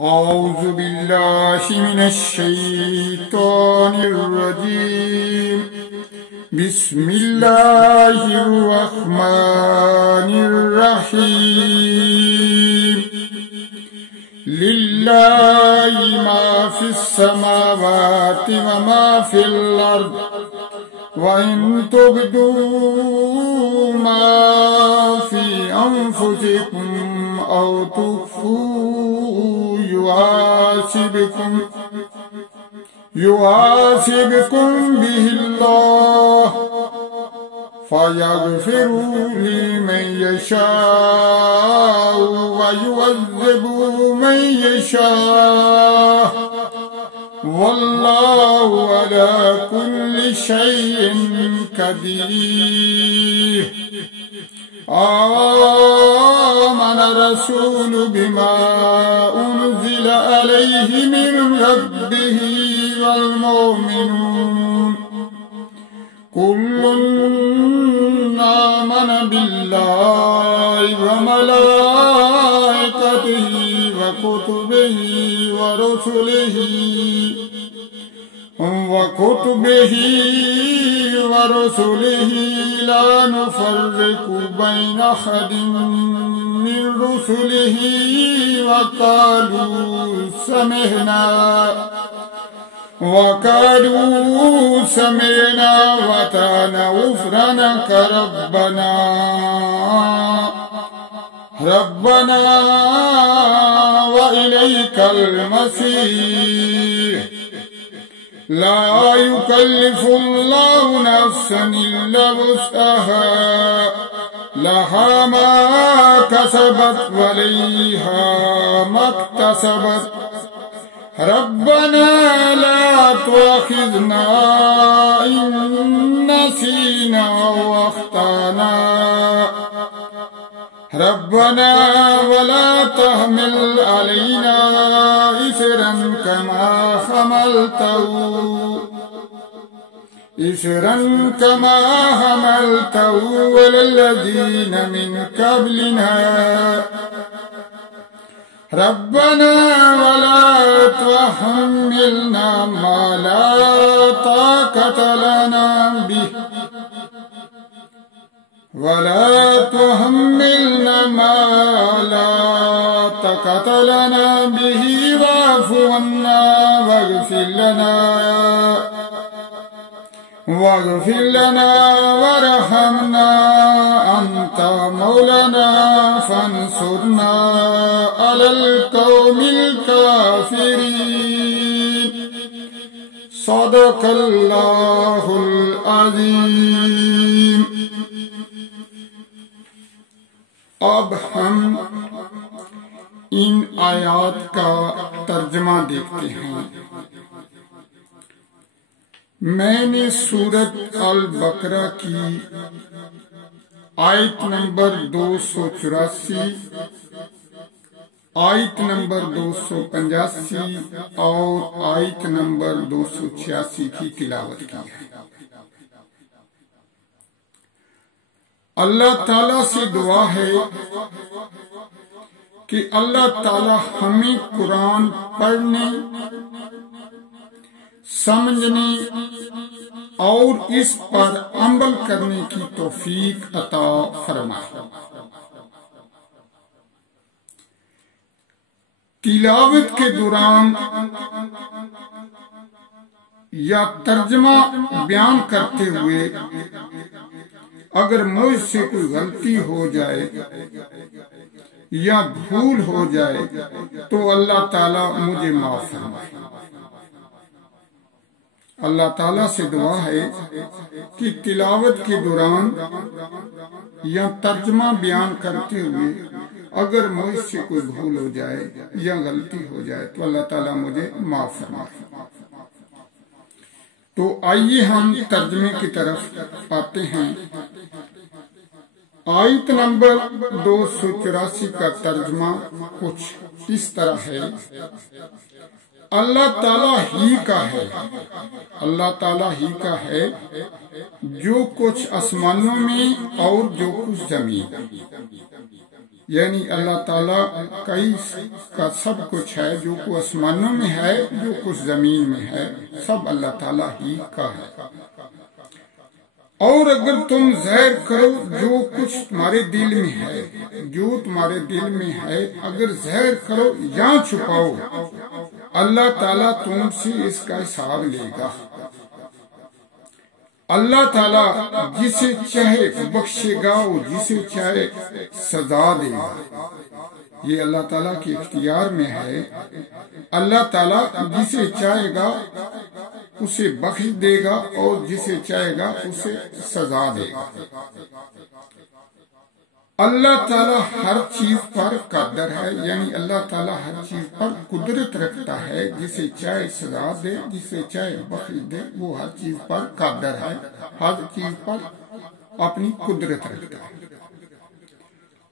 أعوذ بالله من الشيطان الرجيم. بسم الله الرحمن الرحيم. لله ما في السماوات وما في الأرض وإن تبدوا ما في أنفسكم أو تخفوه يحاسبكم به الله فيغفر لمن يشاء ويعذب من يشاء والله على كل شيء قدير. آمن الرسول بما أنزل عليه من ربه والمؤمنون كل آمن بالله وملائكته وكتبه ورسله لا نفرق بين أحد من رسله وقالوا سمعنا وأطعنا غفرانك ربنا وإليك المصير. لا يكلف الله نفسا إلا وسعها لها ما كسبت وعليها ما اكتسبت. ربنا لا تؤاخذنا إن نسينا أو أخطأنا ربنا ولا تحمل علينا إصرا كما حملته على الذين من قبلنا ربنا ولا تحملنا ما لا طاقة لنا به واعف عنا واغفر لنا وارحمنا أنت مولانا فانصرنا على القوم الكافرين. صدق الله العظيم. اب ہم ان آیات کا ترجمہ دیکھتے ہیں. میں نے سورۃ البقرہ کی آیت نمبر 284 آیت نمبر 285 اور آیت نمبر 286 کی تلاوت کی ہے. اللہ تعالیٰ سے دعا ہے کہ اللہ تعالیٰ ہمیں قرآن پڑھنے، سمجھنے اور اس پر عمل کرنے کی توفیق عطا فرمائے. تلاوت کے دوران یا ترجمہ بیان کرتے ہوئے اگر مجھ سے کوئی غلطی ہو جائے یا بھول ہو جائے تو اللہ تعالیٰ مجھے معاف فرمائے. اللہ تعالیٰ سے دعا ہے کہ تلاوت کے دوران یا ترجمہ بیان کرتے ہوئے اگر مجھ سے کوئی بھول ہو جائے یا غلطی ہو جائے تو اللہ تعالیٰ مجھے معاف فرمائے. تو آئیے ہم ترجمے کی طرف آتے ہیں. آیت نمبر 284 کا ترجمہ کچھ اس طرح ہے. اللہ تعالیٰ ہی کا ہے جو کچھ آسمانوں میں اور جو کچھ زمین. یعنی اللہ تعالیٰ کا سب کچھ ہے، جو کچھ آسمانوں میں ہے، جو کچھ زمین میں ہے، سب اللہ تعالیٰ ہی کا ہے۔ اور اگر تم ظاہر کرو جو کچھ تمہارے دل میں ہے، جو تمہارے دل میں ہے، اگر ظاہر کرو یا چھپاؤ، اللہ تعالیٰ تم سے اس کا حساب لے گا۔ اللہ تعالیٰ جسے چاہے بخشے گا اور جسے چاہے سزا دے گا۔ یہ اللہ تعالیٰ کے اختیار میں ہے۔ اللہ تعالیٰ جسے چاہے گا اسے بخش دے گا اور جسے چاہے گا اسے سزا دے گا۔ اللہ تعالیٰ ہر چیز پر قادر ہے، یعنی اللہ تعالیٰ ہر چیز پر قدرت رکھتا ہے، جسے چاہے سزا دے، جسے چاہے بخش دے، وہ ہر چیز پر قادر ہے، ہر چیز پر اپنی قدرت رکھتا ہے۔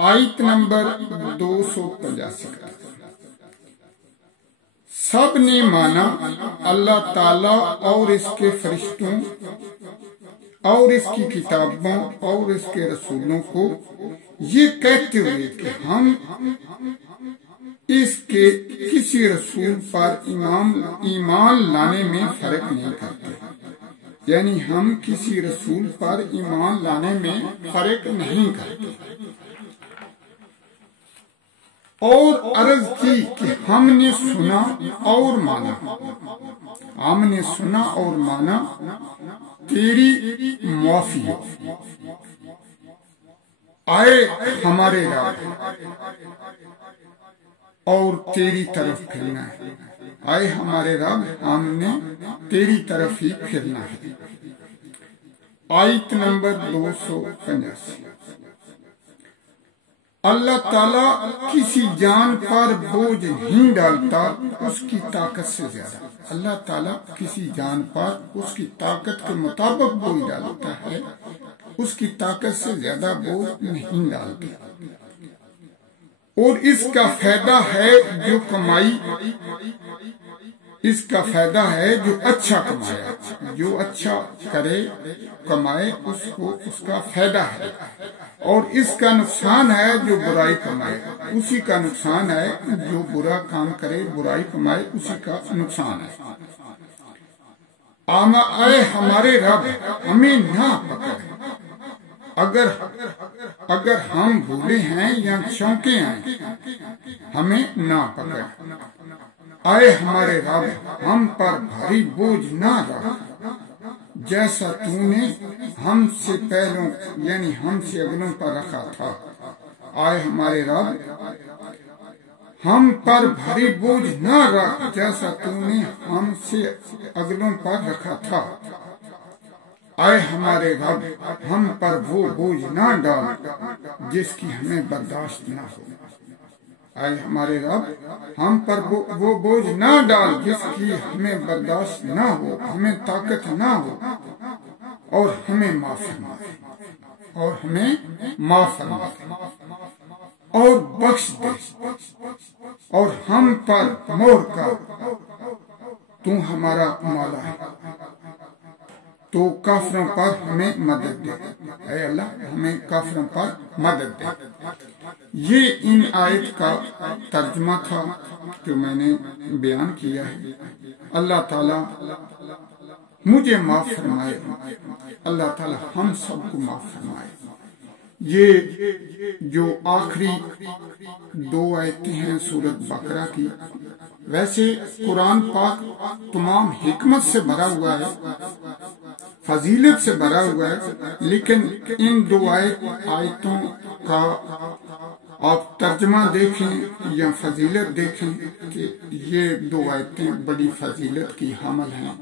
آیت نمبر 285۔ سب نے مانا اللہ تعالیٰ اور اس کے فرشتوں اور اس کی کتابوں اور اس کے رسولوں کو، یہ کہتے ہوئے کہ ہم اس کے کسی رسول پر ایمان لانے میں فرق نہیں کرتے، یعنی ہم کسی رسول پر ایمان لانے میں فرق نہیں کرتے۔ اور عرض کی کہ ہم نے سنا اور مانا، ہم نے سنا اور مانا، تیری معافی ہو۔ آئے ہمارے رب اور تیری طرف پھرنا ہے، آئے ہمارے رب ہم نے تیری طرف ہی پھرنا ہے۔ آیت نمبر 285۔ اللہ تعالیٰ کسی جان پر بوجھ نہیں ڈالتا اس کی طاقت سے زیادہ۔ اللہ تعالیٰ کسی جان پر اس کی طاقت کے مطابق بوجھ ڈالتا ہے، اس کی طاقت سے زیادہ بوجھ نہیں ڈالتا۔ اور اس کا فائدہ ہے جو کمائی، اس کا فائدہ ہے جو اچھا کمائے، جو اچھا کرے کمائے اس کو اس کا فائدہ ہے، اور اس کا نقصان ہے جو برائی کمائے، اسی کا نقصان ہے جو برا کام کرے برائی کمائے، اسی کا نقصان ہے۔ اے ہمارے رب ہمیں نہ پکڑ، اگر ہم بھولے ہیں یا چونکے ہیں ہمیں نہ پکڑ۔ اے ہمارے رب ہم پر بھاری بوجھ نہ رکھ، جیسا تو نے ہم سے پہلوں یعنی ہم سے اگلوں پر رکھا تھا۔ اے ہمارے رب ہم پر بھاری بوجھ نہ رکھ، جیسا تو نے ہم سے اگلوں پر رکھا تھا۔ اے ہمارے رب ہم پر وہ بوجھ نہ ڈال جس کی ہمیں برداشت نہ ہو۔ اے ہمارے رب ہم پر وہ بوجھ نہ ڈال جس کی ہمیں برداشت نہ ہو، ہمیں طاقت نہ ہو، اور ہمیں معاف فرما، اور ہمیں معاف فرما اور بخش دے، اور ہم پر مہر کر، تو ہمارا مولا ہے، تو کافروں پر ہمیں مدد دے۔ اے اللہ ہمیں کافروں پر مدد دے۔ یہ ان آیت کا ترجمہ تھا جو میں نے بیان کیا ہے۔ اللہ تعالیٰ مجھے معاف فرمائے، اللہ تعالیٰ ہم سب کو معاف فرمائے۔ یہ جو آخری 2 آیتیں ہیں سورۃ بقرہ کی، ویسے قرآن پاک تمام حکمت سے بھرا ہوا ہے، فضیلت سے بھرا ہوا ہے، لیکن ان 2 آیتوں کا آپ ترجمہ دیکھیں یا فضیلت دیکھیں کہ یہ 2 آیتیں بڑی فضیلت کی حامل ہیں۔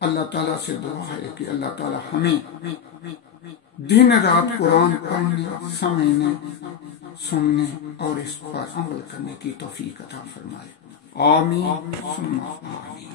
اللہ تعالیٰ سے دعا ہے کہ اللہ تعالیٰ ہمیں دن رات قرآن پڑھنے، سمجھنے، سننے اور اس پر عمل کرنے کی توفیق عطا فرمائے۔ آمین ثم آمین۔